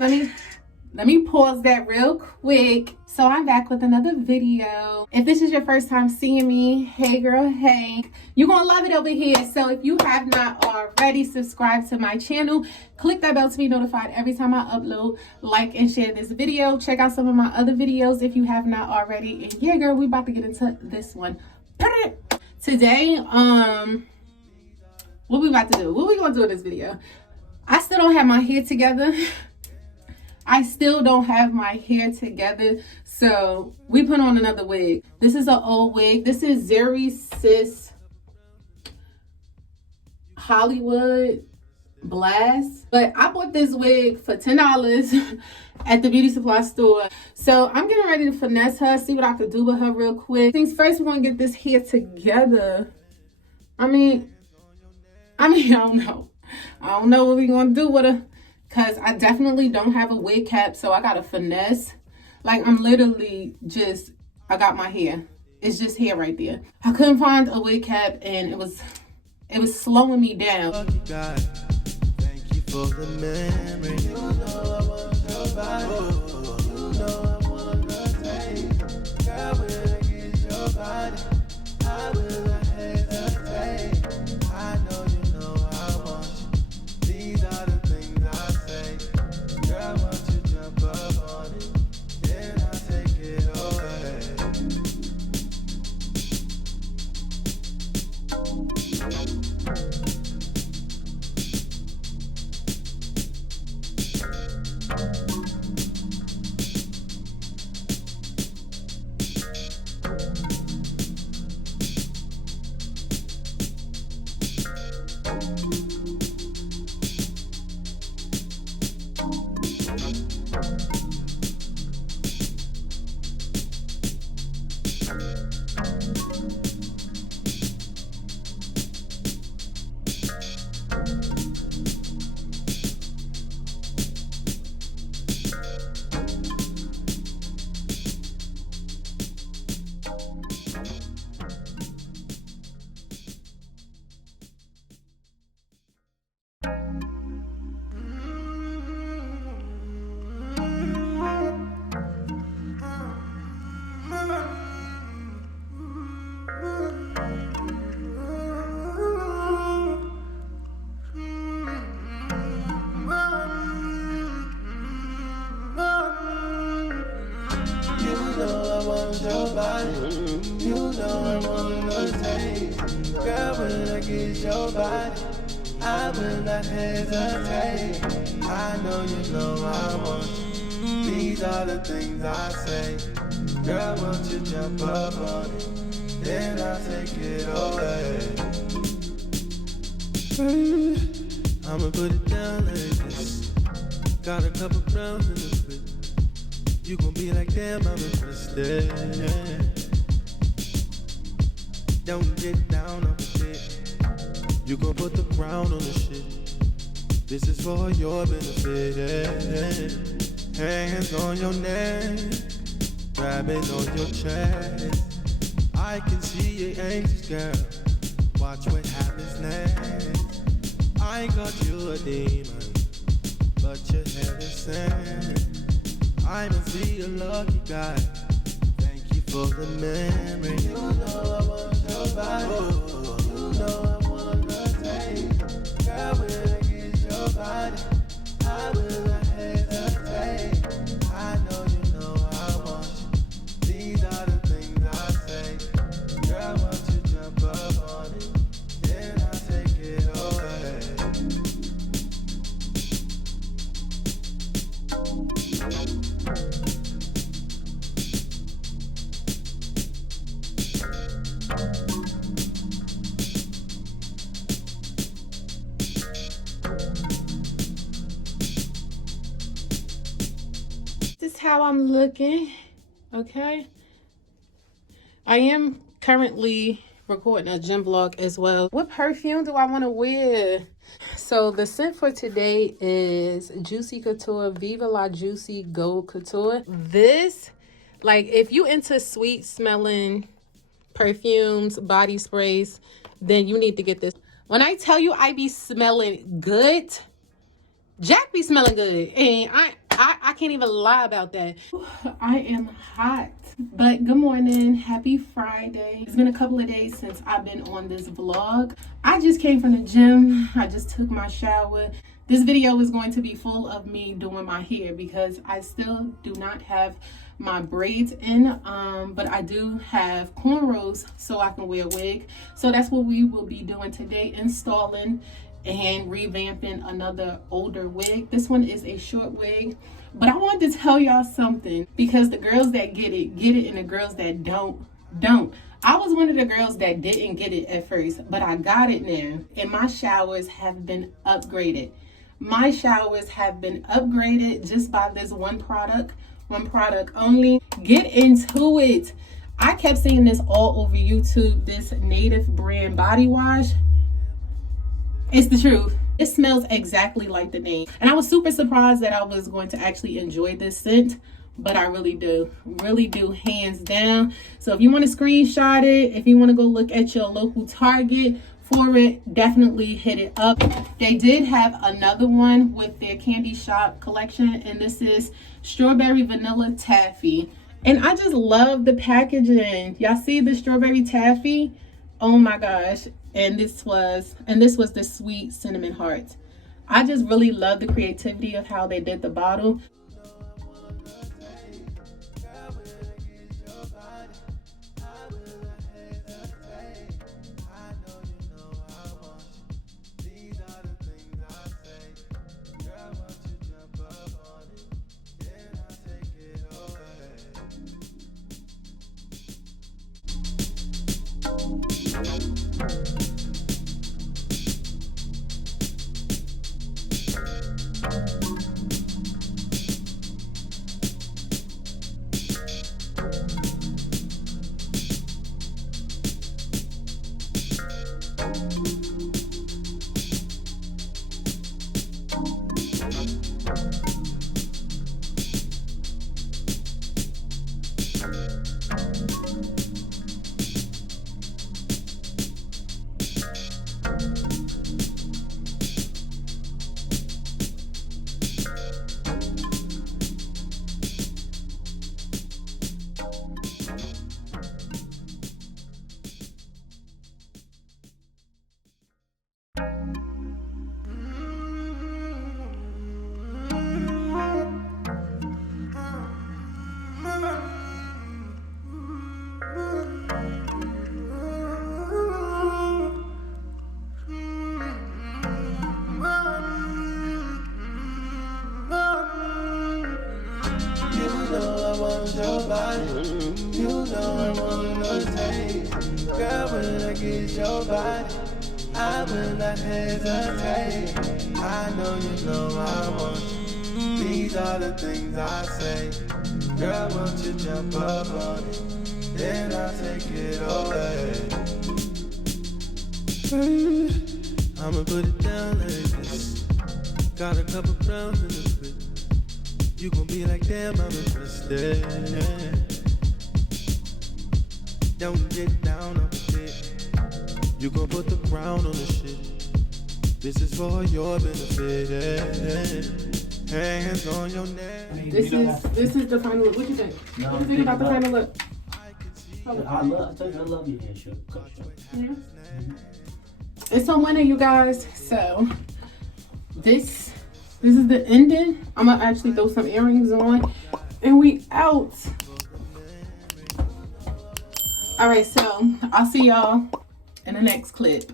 Let me pause that real quick. So I'm back with another video. If this is your first time seeing me, hey girl, hey. You're gonna love it over here. So if you have not already subscribed to my channel, click that bell to be notified every time I upload. Like and share this video. Check out some of my other videos if you have not already. And yeah girl, we about to get into this one. Today, what we about to do? What we gonna do in this video? I still don't have my hair together. So we put on another wig. This is an old wig. This is Zeri Sis Hollywood Blast. But I bought this wig for $10 at the beauty supply store. So I'm getting ready to finesse her, see what I could do with her real quick. Things first, we're gonna get this hair together. I don't know. I don't know what we're gonna do with her. Because I definitely don't have a wig cap, so I got to finesse. Like, I'm literally just, I got my hair. It's just hair right there. I couldn't find a wig cap, and it was slowing me down. Thank you for the memory. You know I want your body. You know I want to take. Girl, when I get your body, I will not hesitate. I know you know I want you. These are the things I say. Girl, won't you jump up on it? Then I'll take it away. Your body, you know I wanna taste. Girl, when I get your body, I will not hesitate. I know you know I want you. These are the things I say. Girl, won't you jump up on it? Then I'll take it away. I'ma put it down like this. Got a couple rounds in the fit. You gon' be like, damn, I'm interested. Don't get down on the shit. You gon' put the crown on the shit. This is for your benefit. Hands on your neck, grabbing on your chest. I can see you anxious, girl. Watch what happens next. I got you a demon, but your head is sent. I must be a lucky guy. Thank you for the memory. You know I want your body. You know I want to take. Girl, when I get your body, I will not hesitate. I know you know I want you. These are the things I say. Girl, won't you jump up on it? Then I'll take it away. This is how I'm looking. Okay. I am currently recording a gym vlog as well. What perfume do I want to wear? So the scent for today is Juicy Couture, Viva La Juicy Gold Couture. This, like, if you into sweet smelling perfumes, body sprays, then you need to get this. When I tell you I be smelling good, Jack be smelling good. And I I can't even lie about that. I am hot. But good morning. Happy Friday. It's been a couple of days since I've been on this vlog. I just came from the gym. I just took my shower. This video is going to be full of me doing my hair because I still do not have my braids in, but I do have cornrows so I can wear a wig. So that's what we will be doing today, installing and revamping another older wig. This one is a short wig, but I wanted to tell y'all something because the girls that get it, and the girls that don't. I was one of the girls that didn't get it at first, but I got it now, and my showers have been upgraded. My showers have been upgraded just by this one product only. Get into it. I kept seeing this all over YouTube, this Native brand body wash. It's the truth. It smells exactly like the name. And I was super surprised that I was going to actually enjoy this scent, but I really do, hands down. So if you want to screenshot it, if you want to go look at your local Target for it, definitely hit it up. They did have another one with their candy shop collection, and this is strawberry vanilla taffy. And I just love the packaging. Y'all see the strawberry taffy? Oh my gosh. And this was the sweet cinnamon heart. I just really love the creativity of how they did the bottle. Your body, you know I wanna taste. Girl, when I get your body, I will not hesitate. I know I want you. These are the things I say. Girl, won't you jump up on it? Then I'll take it away. I'ma put it down like this. Got a couple pounds in the fit. You gon' be like, damn, I'm interested. Don't get down on the shit. You gon' put the crown on the shit. This is for your benefit. Hands on your neck. This is the final look. What you think? No, What do you think about the final look? I love your hair short. Yeah. It's on winter, you guys. So this is the ending. I'm gonna actually throw some earrings on, and we out. All right, so I'll see y'all in the next clip.